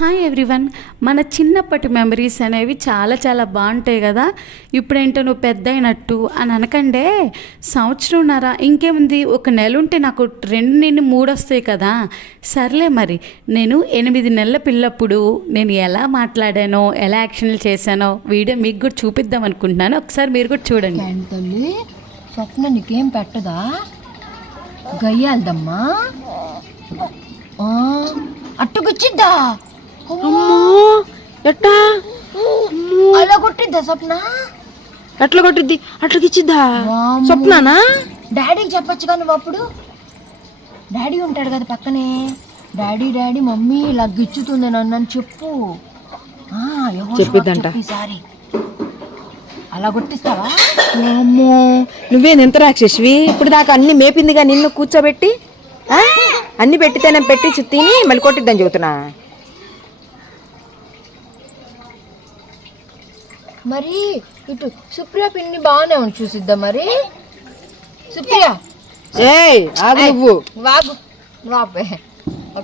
Hi everyone. మన చిన్నప్పటి memories అనేవి చాలా చాలా బాగుంటాయి కదా. ఇప్పుడేంటో నువ్వు పెద్ద అయినట్టు అని అనకండే. సంవత్సరంన్నర ఇంకేముంది, ఒక నెల ఉంటే నాకు 2 నుండి 3 వస్తాయి కదా. సర్లే, మరి నేను 8 నెలల పిల్లప్పుడు నేను ఎలా మాట్లాడానో, ఎలా యాక్షన్లు చేశానో వీడియో మీకు కూడా చూపిద్దాం అనుకుంటున్నాను. ఒకసారి మీరు కూడా చూడండి. తల్లి స్వప్న నీకేం పెట్టదా? గయ్యాలదమ్మా అట్టుకొచ్చిద్దా? ఎట్టా అలా కొట్టిద్దా స్వప్న? ఎట్లా కొట్టిద్ది? అట్లకిచ్చిద్దా స్వప్నానా? డాడీకి చెప్పొచ్చు కానీ నువ్వు అప్పుడు. డాడీ ఉంటాడు కదా పక్కనే. డాడీ మమ్మీ ఇలా గిచ్చుతుంది నన్ను అని చెప్పు. చెప్పిద్దంట. ఈసారి అలా కొట్టిస్తావా? అమ్మో, నువ్వేం ఎంత రాక్షసివి! ఇప్పుడు దాకా అన్ని మేపిందిగా నిన్ను కూర్చోబెట్టి. అన్ని పెట్టితే నేను పెట్టి తిని మళ్ళీ కొట్టిద్దని చెబుతున్నా. మరి ఇటు సుప్రియ పిన్ని బాగానే ఉంది, చూసిద్దా మరి. సుప్రియ ఏయ్ ఆగు, నువ్వు వాగు వాపే.